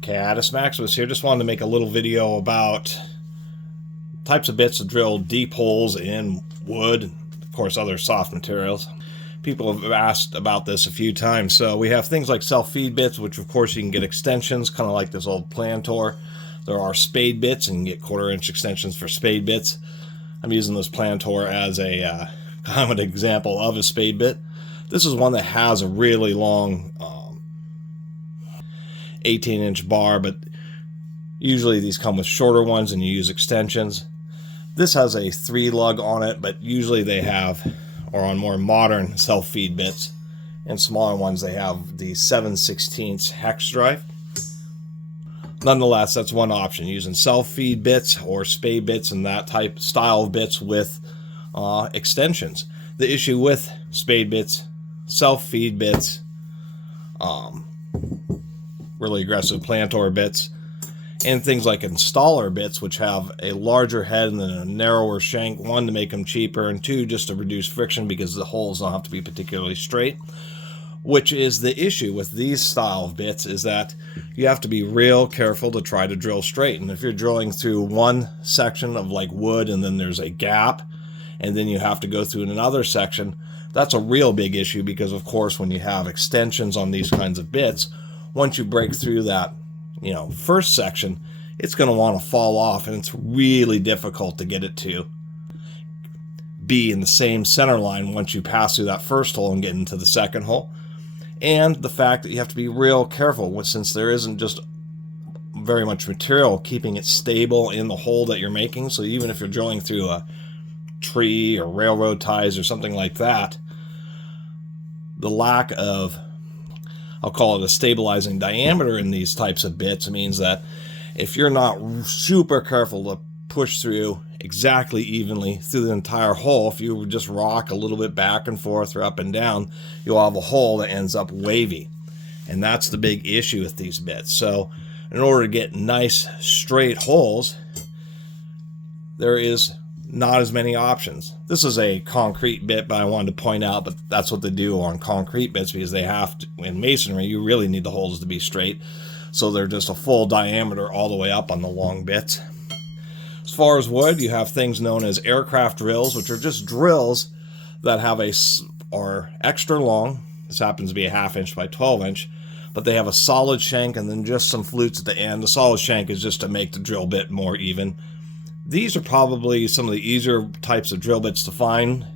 Catus Maximus here. Just wanted to make a little video about types of bits to drill deep holes in wood, of course other soft materials. People have asked about this a few times. So we have things like self-feed bits, which of course you can get extensions, kind of like this old plantor. There are spade bits, and you can get 1/4 inch extensions for spade bits. I'm using this plantor as a common example of a spade bit. This is one that has a really long 18-inch bar, but usually these come with shorter ones and you use extensions. This has a 3 lug on it, but usually they have, or on more modern self-feed bits and smaller ones, they have the 7/16 hex drive. Nonetheless, that's one option, using self-feed bits or spade bits and that type style of bits with extensions. The issue with spade bits, self-feed bits, really aggressive plantor bits, and things like installer bits, which have a larger head and then a narrower shank, one, to make them cheaper, and two, just to reduce friction because the holes don't have to be particularly straight. Which is the issue with these style of bits, is that you have to be real careful to try to drill straight. And if you're drilling through one section of like wood and then there's a gap and then you have to go through another section, that's a real big issue, because of course when you have extensions on these kinds of bits, once you break through that, first section, it's going to want to fall off, and it's really difficult to get it to be in the same center line once you pass through that first hole and get into the second hole. And the fact that you have to be real careful, since there isn't just very much material keeping it stable in the hole that you're making. So even if you're drilling through a tree or railroad ties or something like that, the lack of, I'll call it, a stabilizing diameter in these types of bits means that if you're not super careful to push through exactly evenly through the entire hole, if you just rock a little bit back and forth or up and down, you'll have a hole that ends up wavy. And that's the big issue with these bits. So in order to get nice straight holes, there is not as many options. This is a concrete bit, but I wanted to point out that that's what they do on concrete bits, because they have to, in masonry, you really need the holes to be straight. So they're just a full diameter all the way up on the long bits. As far as wood, you have things known as aircraft drills, which are just drills that have are extra long. This happens to be a 1/2 inch by 12 inch, but they have a solid shank and then just some flutes at the end. The solid shank is just to make the drill bit more even. These are probably some of the easier types of drill bits to find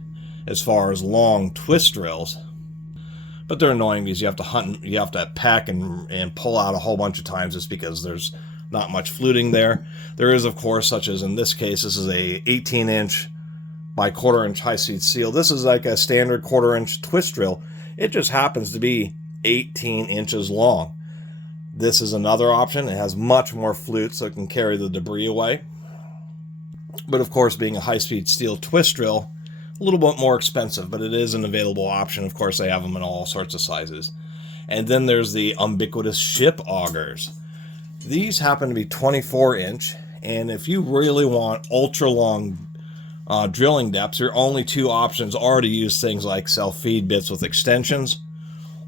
as far as long twist drills. But they're annoying because you have to hunt, you have to pack and pull out a whole bunch of times, just because there's not much fluting there. There is, of course, such as in this case, this is a 18-inch by 1/4 inch high-speed steel. This is like a standard 1/4 inch twist drill. It just happens to be 18 inches long. This is another option. It has much more flute, so it can carry the debris away. But of course, being a high-speed steel twist drill, a little bit more expensive, but it is an available option. Of course, they have them in all sorts of sizes. And then there's the ubiquitous ship augers. These happen to be 24-inch, and if you really want ultra-long drilling depths, your only two options are to use things like self-feed bits with extensions,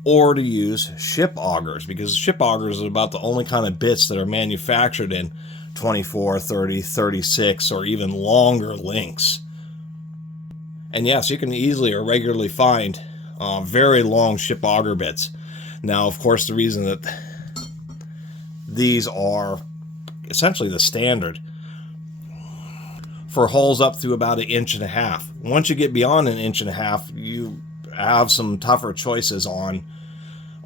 or to use ship augers, because ship augers are about the only kind of bits that are manufactured in 24, 30, 36, or even longer lengths. And yes, you can easily or regularly find very long ship auger bits. Now, of course, the reason that these are essentially the standard for holes up through about 1.5 inches. Once you get beyond 1.5 inches, you have some tougher choices on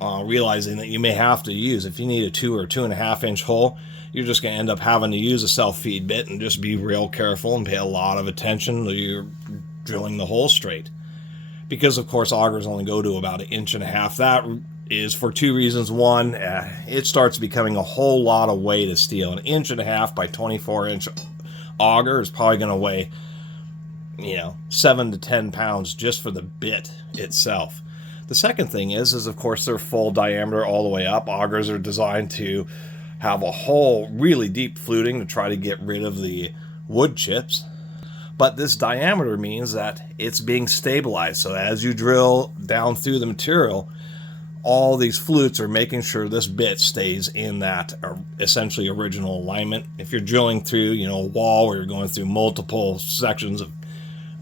realizing that you may have to use, if you need a 2 or 2.5 inch hole, you're just going to end up having to use a self-feed bit and just be real careful and pay a lot of attention to you're drilling the hole straight. Because, of course, augers only go to about 1.5 inches. That is for two reasons. One, it starts becoming a whole lot of weight of steel. 1.5 inches by 24-inch auger is probably going to weigh, 7 to 10 pounds just for the bit itself. The second thing is of course, they're full diameter all the way up. Augers are designed to have a hole really deep fluting to try to get rid of the wood chips. But this diameter means that it's being stabilized. So as you drill down through the material, all these flutes are making sure this bit stays in that essentially original alignment. If you're drilling through, you know, a wall where you're going through multiple sections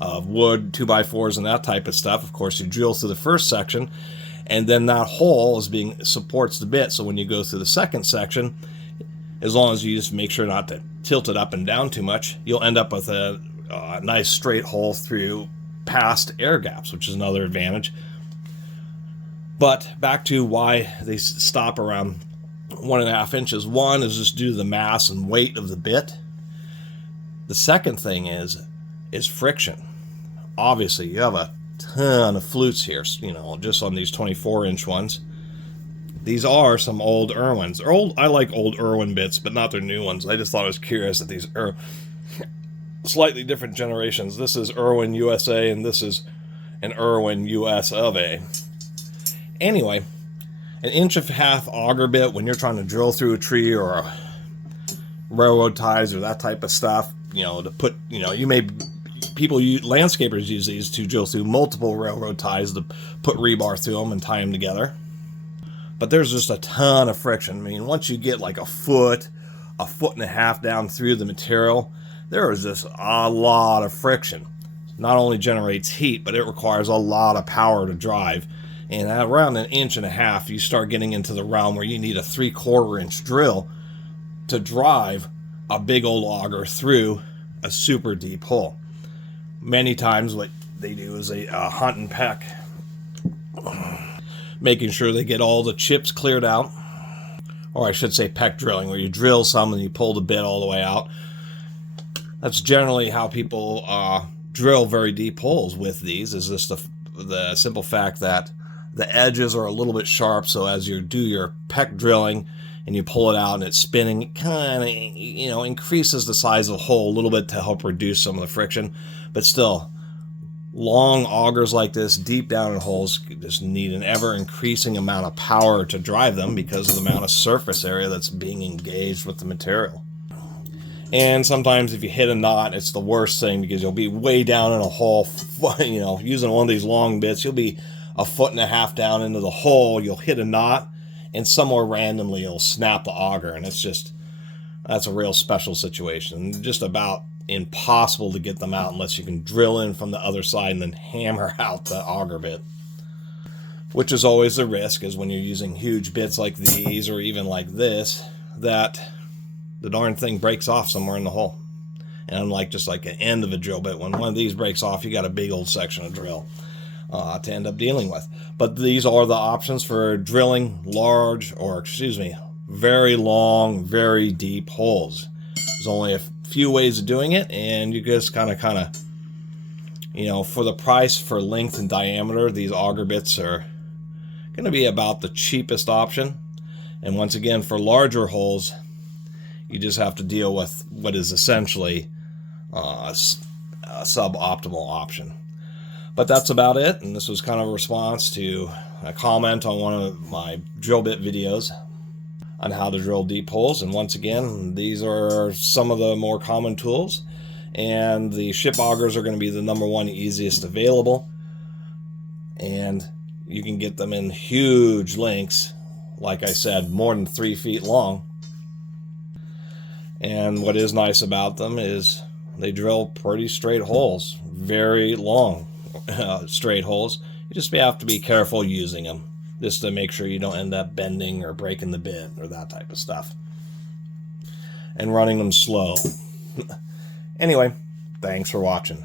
of wood, 2x4s and that type of stuff, of course you drill through the first section, and then that hole supports the bit. So when you go through the second section, as long as you just make sure not to tilt it up and down too much, you'll end up with a nice straight hole through past air gaps, which is another advantage. But back to why they stop around 1.5 inches. One is just due to the mass and weight of the bit. The second thing is friction. Obviously, you have a ton of flutes here, you know, just on these 24-inch ones. These are some old Irwins. I like old Irwin bits, but not their new ones. I just thought I was curious that these are slightly different generations. This is Irwin USA, and this is an Irwin US of A. Anyway, 1.5-inch auger bit, when you're trying to drill through a tree or railroad ties or that type of stuff, you know, to put, you know, landscapers use these to drill through multiple railroad ties to put rebar through them and tie them together. But there's just a ton of friction. I mean, once you get like a foot and a half down through the material, there is just a lot of friction. Not only generates heat, but it requires a lot of power to drive. And at around 1.5 inches, you start getting into the realm where you need a 3/4 inch drill to drive a big old auger through a super deep hole. Many times what they do is they hunt and peck, making sure they get all the chips cleared out. Or I should say peck drilling, where you drill some and you pull the bit all the way out. That's generally how people drill very deep holes with these, is just the simple fact that the edges are a little bit sharp, so as you do your peck drilling and you pull it out and it's spinning, it kind of, you know, increases the size of the hole a little bit to help reduce some of the friction. But still, long augers like this, deep down in holes, just need an ever-increasing amount of power to drive them because of the amount of surface area that's being engaged with the material. And sometimes if you hit a knot, it's the worst thing, because you'll be way down in a hole, you know, using one of these long bits, you'll be 1.5 feet down into the hole, you'll hit a knot, and somewhere randomly it'll snap the auger, and that's a real special situation. Just about impossible to get them out unless you can drill in from the other side and then hammer out the auger bit. Which is always the risk, is when you're using huge bits like these, or even like this, that the darn thing breaks off somewhere in the hole. And unlike just like an end of a drill bit, when one of these breaks off, you got a big old section of drill to end up dealing with. But these are the options for drilling very long, very deep holes. There's only a few ways of doing it, and you just kind of, you know, for the price, for length and diameter, these auger bits are going to be about the cheapest option. And once again, for larger holes, you just have to deal with what is essentially a suboptimal option. But that's about it, and this was kind of a response to a comment on one of my drill bit videos on how to drill deep holes. And once again, these are some of the more common tools, and the ship augers are going to be the #1 easiest available, and you can get them in huge lengths, like I said, more than 3 feet long. And what is nice about them is they drill pretty straight holes, very long straight holes. You just have to be careful using them, just to make sure you don't end up bending or breaking the bit or that type of stuff. And running them slow. Anyway, thanks for watching.